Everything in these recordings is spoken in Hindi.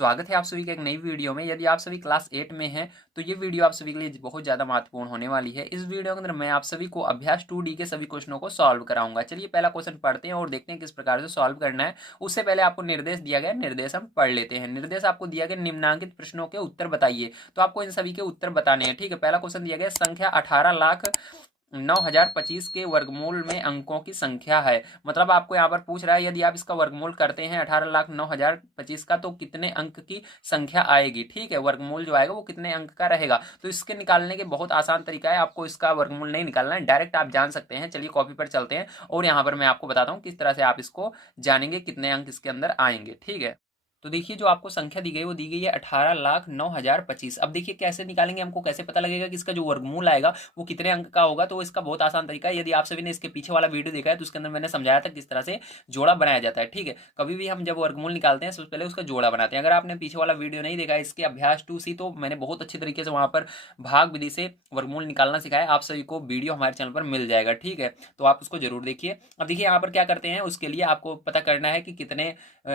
स्वागत है आप सभी के एक नई वीडियो में। यदि आप सभी क्लास 8 में हैं तो ये वीडियो आप सभी के लिए बहुत ज़्यादा महत्वपूर्ण होने वाली है। इस वीडियो के अंदर मैं आप सभी को अभ्यास 2D के सभी क्वेश्चनों को सॉल्व कराऊंगा। चलिए पहला क्वेश्चन पढ़ते हैं और देखते हैं किस प्रकार से सॉल्व करना है। उससे पहले आपको निर्देश दिया गया, निर्देश हम पढ़ लेते हैं। निर्देश आपको दिया गया, निम्नांकित प्रश्नों के उत्तर बताइए। तो आपको इन सभी के उत्तर बताने हैं। ठीक है, पहला क्वेश्चन दिया गया, संख्या 18,09,025 के वर्गमूल में अंकों की संख्या है। मतलब आपको यहाँ पर पूछ रहा है, यदि आप इसका वर्गमूल करते हैं 18,09,025 का तो कितने अंक की संख्या आएगी। ठीक है, वर्गमूल जो आएगा वो कितने अंक का रहेगा। तो इसके निकालने के बहुत आसान तरीका है, आपको इसका वर्गमूल नहीं निकालना है, डायरेक्ट आप जान सकते हैं। चलिए कॉपी पर चलते हैं और यहाँ पर मैं आपको बताता हूँ किस तरह से आप इसको जानेंगे कितने अंक इसके अंदर आएंगे। ठीक है, तो देखिए जो आपको संख्या दी गई वो दी गई है 18,09,025। अब देखिए कैसे निकालेंगे, हमको कैसे पता लगेगा कि इसका जो वर्गमूल आएगा वो कितने अंक का होगा। तो इसका बहुत आसान तरीका है, यदि आप सभी ने इसके पीछे वाला वीडियो देखा है तो उसके अंदर मैंने समझाया था किस तरह से जोड़ा बनाया जाता है। ठीक है, कभी भी हम जब वर्गमूल निकालते हैं सबसे पहले उसका जोड़ा बनाते हैं। अगर आपने पीछे वाला वीडियो नहीं देखा है इसके अभ्यास 2C, तो मैंने बहुत अच्छी तरीके से वहां पर भाग विधि से वर्गमूल निकालना सिखाया। आप सभी को वीडियो हमारे चैनल पर मिल जाएगा। ठीक है, तो आप उसको जरूर देखिए। अब देखिए यहाँ पर क्या करते हैं, उसके लिए आपको पता करना है कि कितने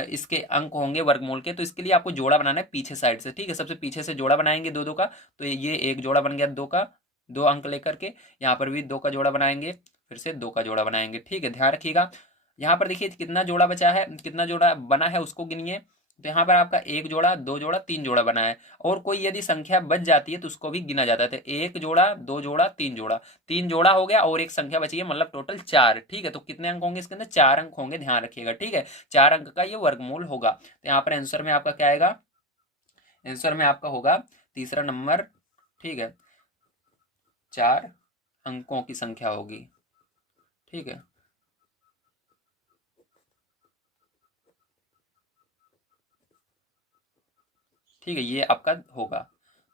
इसके अंक होंगे वर्गमूल के। तो इसके लिए आपको जोड़ा बनाना है पीछे साइड से। ठीक है, सबसे पीछे से जोड़ा बनाएंगे दो दो का। तो ये एक जोड़ा बन गया दो का, दो अंक लेकर के। यहाँ पर भी दो का जोड़ा बनाएंगे, फिर से दो का जोड़ा बनाएंगे। ठीक है, ध्यान रखिएगा। यहाँ पर देखिए कितना जोड़ा बचा है, कितना जोड़ा बना है उसको गिनिए। तो यहाँ पर आपका एक जोड़ा, दो जोड़ा, तीन जोड़ा बना है। और कोई यदि संख्या बच जाती है तो उसको भी गिना जाता है। तो एक जोड़ा, दो जोड़ा, तीन जोड़ा, तीन जोड़ा हो गया और एक संख्या बची है, मतलब टोटल चार। ठीक है, तो कितने अंक होंगे इसके अंदर, चार अंक होंगे, ध्यान रखिएगा। ठीक है, चार अंक का ये वर्गमूल होगा। तो यहाँ पर आंसर में आपका क्या आएगा, आंसर में आपका होगा तीसरा नंबर। ठीक है, चार अंकों की संख्या होगी। ठीक है, ठीक है, ये आपका होगा।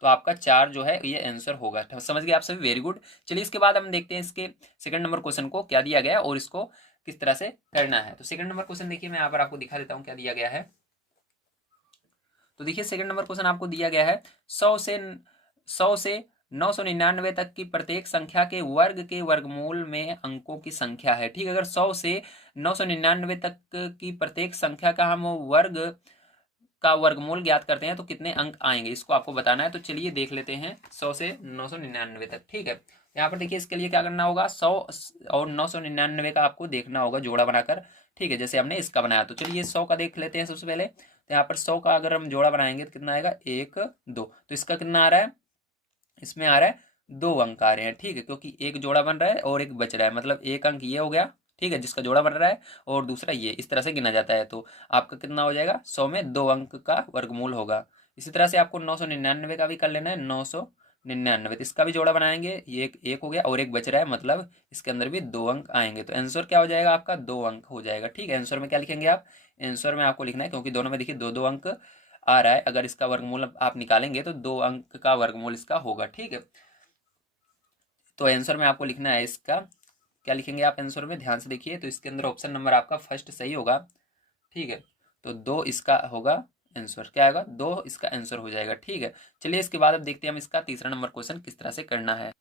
तो आपका चार जो है ये आंसर होगा। समझ गए आप सभी, वेरी गुड। चलिए इसके बाद हम देखते हैं इसके सेकंड नंबर क्वेश्चन को क्या दिया गया है और इसको किस तरह से करना है। तो सेकंड नंबर क्वेश्चन देखिए, मैं यहाँ पर आपको दिखा देता हूँ क्या दिया गया है। तो देखिए सेकंड नंबर क्वेश्चन आपको दिया गया है, 100 से 999 तक की प्रत्येक संख्या के वर्ग के वर्गमूल में अंकों की संख्या है। ठीक है, अगर 100 से 999 तक की प्रत्येक संख्या का हम वर्ग का वर्गमूल ज्ञात करते हैं तो कितने अंक आएंगे, इसको आपको बताना है। तो चलिए देख लेते हैं 100 से 999 तक। ठीक है, यहाँ पर देखिए इसके लिए क्या करना होगा, 100 और 999 का आपको देखना होगा जोड़ा बनाकर। ठीक है, जैसे हमने इसका बनाया। तो चलिए 100 का देख लेते हैं सबसे पहले। तो यहाँ पर 100 का अगर हम जोड़ा बनाएंगे तो कितना आएगा, एक दो। तो इसका कितना आ रहा है, इसमें आ रहा है दो अंक आ रहे हैं। ठीक है, क्योंकि एक जोड़ा बन रहा है और एक बच रहा है, मतलब एक अंक ये हो गया। ठीक है, जिसका जोड़ा बन रहा है, और दूसरा ये, इस तरह से गिना जाता है। तो आपका कितना हो जाएगा, 100 में दो अंक का वर्गमूल होगा। इसी तरह से आपको 999 का भी कर लेना है, 999। तो इसका भी जोड़ा बनाएंगे, ये एक हो गया और एक बच रहा है, मतलब इसके अंदर भी दो अंक आएंगे। तो आंसर क्या हो जाएगा आपका, दो अंक हो जाएगा। ठीक है, आंसर में क्या लिखेंगे आप, आंसर में आपको लिखना है, क्योंकि दोनों में देखिए दो दो अंक आ रहा है, अगर इसका वर्गमूल आप निकालेंगे तो दो अंक का वर्गमूल इसका होगा। ठीक है, तो आंसर में आपको लिखना है इसका, क्या लिखेंगे आप आंसर में, ध्यान से देखिए। तो इसके अंदर ऑप्शन नंबर आपका फर्स्ट सही होगा। ठीक है, तो दो इसका होगा आंसर, क्या आएगा, दो इसका आंसर हो जाएगा। ठीक है, चलिए इसके बाद अब देखते हैं हम इसका तीसरा नंबर क्वेश्चन किस तरह से करना है।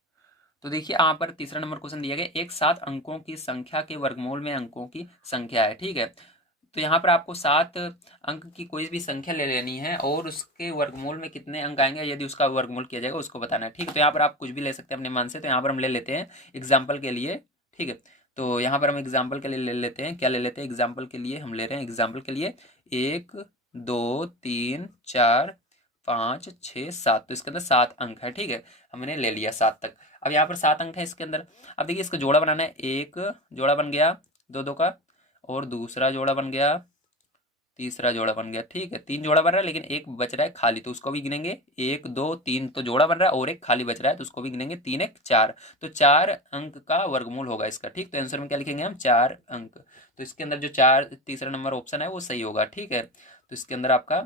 तो देखिए यहाँ पर तीसरा नंबर क्वेश्चन दिया गया, एक सात अंकों की संख्या के वर्गमूल में अंकों की संख्या है। ठीक है, तो यहाँ पर आपको सात अंक की कोई भी संख्या ले लेनी है और उसके वर्गमूल में कितने अंक आएंगे, यदि उसका वर्गमूल किया जाएगा उसको बताना है। ठीक है, तो यहाँ पर आप कुछ भी ले सकते हैं अपने मन से। तो यहाँ पर हम ले लेते हैं एग्जाम्पल के लिए। ठीक है, तो यहाँ पर हम एग्जाम्पल के लिए ले लेते हैं, क्या ले लेते हैं, एग्जाम्पल के लिए हम ले रहे हैं, एग्जाम्पल के लिए एक दो तीन चार पाँच छः सात। तो इसके अंदर सात अंक है। ठीक है, हमने ले लिया सात तक। अब यहाँ पर सात अंक है इसके अंदर। अब देखिए इसका जोड़ा बनाना है, एक जोड़ा बन गया दो दो का, और दूसरा जोड़ा बन गया, तीसरा जोड़ा बन गया। ठीक है, तीन जोड़ा बन रहा है लेकिन एक बच रहा है खाली, तो उसको भी गिनेंगे। एक दो तीन तो जोड़ा बन रहा है और एक खाली बच रहा है, तो उसको भी गिनेंगे। तीन एक चार, तो चार अंक का वर्गमूल होगा इसका। ठीक, तो आंसर में क्या लिखेंगे हम, चार अंक। तो इसके अंदर जो चार, तीसरा नंबर ऑप्शन है वो सही होगा। ठीक है, तो इसके अंदर आपका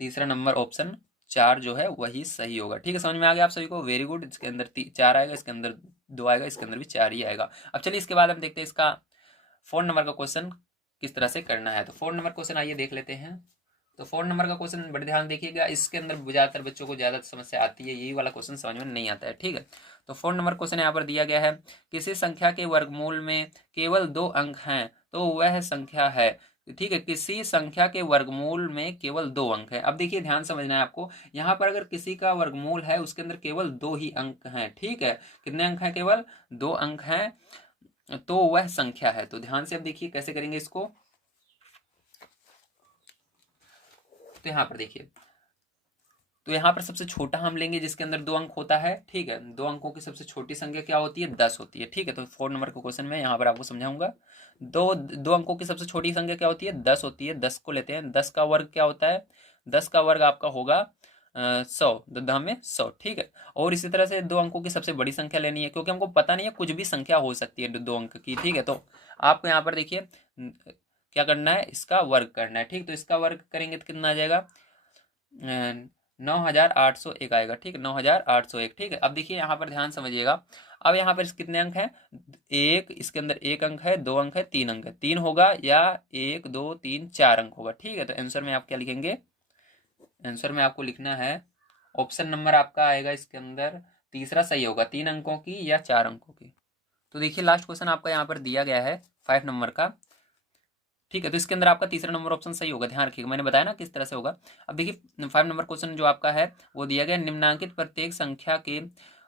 तीसरा नंबर ऑप्शन चार जो है वही सही होगा। ठीक है, समझ में आ गया आप सभी को, वेरी गुड। इसके अंदर चार आएगा, इसके अंदर दो आएगा, इसके अंदर भी चार ही आएगा। अब चलिए इसके बाद हम देखते हैं इसका फोर नंबर का क्वेश्चन किस तरह से करना है। तो फोर नंबर क्वेश्चन आइए देख लेते हैं। तो फोर नंबर का क्वेश्चन बड़े ध्यान देखिएगा, इसके अंदर ज़्यादातर बच्चों को ज़्यादा समस्या आती है, यही वाला क्वेश्चन समझ में नहीं आता है। ठीक है, तो फोर नंबर क्वेश्चन यहाँ पर दिया गया है, किसी संख्या के वर्गमूल में केवल दो अंक हैं तो वह संख्या है, ठीक है, किसी संख्या के वर्गमूल में केवल 2 अंक है। अब देखिए ध्यान समझना है आपको, यहाँ पर अगर किसी का वर्गमूल है उसके अंदर केवल 2 ही अंक हैं। ठीक है, कितने अंक हैं? केवल 2 अंक हैं, तो वह संख्या है। तो ध्यान से अब देखिए कैसे करेंगे इसको। तो यहाँ पर देखिए, तो यहाँ पर सबसे छोटा हम लेंगे जिसके अंदर 2 अंक होता है। ठीक है, 2 अंकों की सबसे छोटी संख्या क्या होती है? 10 होती है। ठीक है, तो 4 नंबर के क्वेश्चन में यहाँ पर आपको समझाऊंगा। दो अंकों की सबसे छोटी संख्या क्या होती है? 10 होती है। 10 को लेते हैं, 10 का वर्ग क्या होता है? 10 का वर्ग आपका होगा 100, 10 में 100। ठीक है, और इसी तरह से 2 अंकों की सबसे बड़ी संख्या लेनी है, क्योंकि हमको पता नहीं है, कुछ भी संख्या हो सकती है 2 अंक की। ठीक है, तो आपको यहाँ पर देखिए क्या करना है, इसका वर्ग करना है। ठीक, तो इसका वर्ग करेंगे तो कितना आ जाएगा? 9801 आएगा। ठीक है, 9801। ठीक है, अब देखिए यहाँ पर ध्यान समझिएगा। अब यहाँ पर कितने अंक हैं? एक, इसके अंदर 1 अंक है, 2 अंक है, 3 अंक है। 3 होगा या 1 2 3 4 अंक होगा। ठीक है, तो आंसर में आप क्या लिखेंगे? आंसर में आपको लिखना है ऑप्शन नंबर आपका आएगा इसके अंदर तीसरा सही होगा, 3 अंकों की या 4 अंकों की। तो देखिए लास्ट क्वेश्चन आपका यहाँ पर दिया गया है 5 नंबर का। ठीक है, तो इसके अंदर आपका तीसरा नंबर ऑप्शन सही होगा। ध्यान रखिएगा, मैंने बताया ना किस तरह से होगा। अब देखिए 5 नंबर क्वेश्चन जो आपका है वो दिया गया, निम्नांकित प्रत्येक संख्या के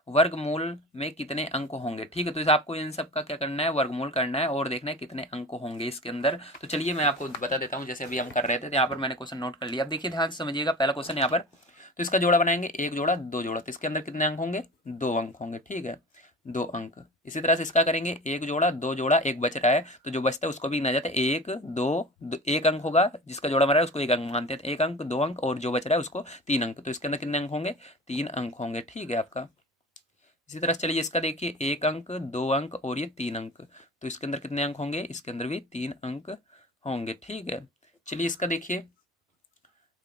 वर्गमूल में कितने अंक होंगे। ठीक है, तो इस आपको इन सब का क्या करना है? वर्गमूल करना है और देखना है कितने अंक होंगे इसके अंदर। तो चलिए मैं आपको बता देता हूँ, जैसे अभी हम कर रहे थे, तो यहाँ पर मैंने क्वेश्चन नोट कर लिया। अब देखिए ध्यान से समझिएगा, पहला क्वेश्चन यहाँ पर, तो इसका जोड़ा बनाएंगे, 1 जोड़ा 2 जोड़ा, तो इसके अंदर कितने अंक होंगे? 2 अंक होंगे। ठीक है, 2 अंक। इसी तरह से इसका करेंगे, 1 जोड़ा 2 जोड़ा, 1 बच रहा है, तो जो बचता है उसको भी गिना जाता है। 1 2 1 अंक होगा, जिसका जोड़ा बन रहा है उसको 1 अंक मानते हैं। 1 अंक, 2 अंक, और जो बच रहा है उसको 3 अंक। तो इसके अंदर कितने अंक होंगे? 3 अंक होंगे। ठीक है आपका। इसी तरह से चलिए इसका देखिए, 1 अंक, 2 अंक और ये 3 अंक, तो इसके अंदर कितने अंक होंगे? इसके अंदर भी 3 अंक होंगे। ठीक है, चलिए इसका देखिए,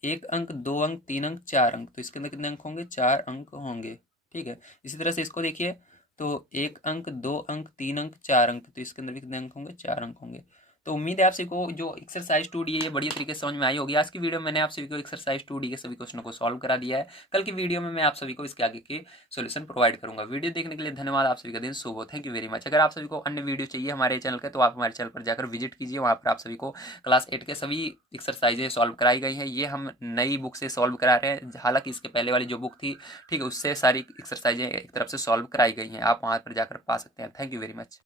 1 अंक, 2 अंक, 3 अंक, 4 अंक, तो इसके अंदर कितने अंक होंगे? 4 अंक होंगे। ठीक है, इसी तरह से इसको देखिए, तो 1 अंक, 2 अंक, 3 अंक, 4 अंक, तो इसके अंदर भी कितने अंक होंगे? 4 अंक होंगे। तो उम्मीद है आप सभी को जो एक्सरसाइज 2D है ये बढ़िया तरीके से समझ में आई होगी। आज की वीडियो में मैंने आप सभी को एक्सरसाइज 2D के सभी क्वेश्चनों को सॉल्व करा दिया है। कल की वीडियो में मैं आप सभी को इसके आगे के सॉल्यूशन प्रोवाइड करूंगा। वीडियो देखने के लिए धन्यवाद। आप सभी का दिन शुभ हो। Thank you very much. अगर आप सभी को अन्य वीडियो चाहिए हमारे चैनल के, तो आप हमारे चैनल पर जाकर विजिट कीजिए। वहाँ पर आप सभी को क्लास 8 के सभी एक्सरसाइजें सॉल्व कराई गई हैं। ये हम नई बुक से सॉल्व करा रहे हैं, हालांकि इसके पहले वाली जो बुक थी, ठीक है, उससे सारी एक्सरसाइजें एक तरफ से सॉल्व कराई गई हैं। आप वहाँ पर जाकर पा सकते हैं। Thank you very much.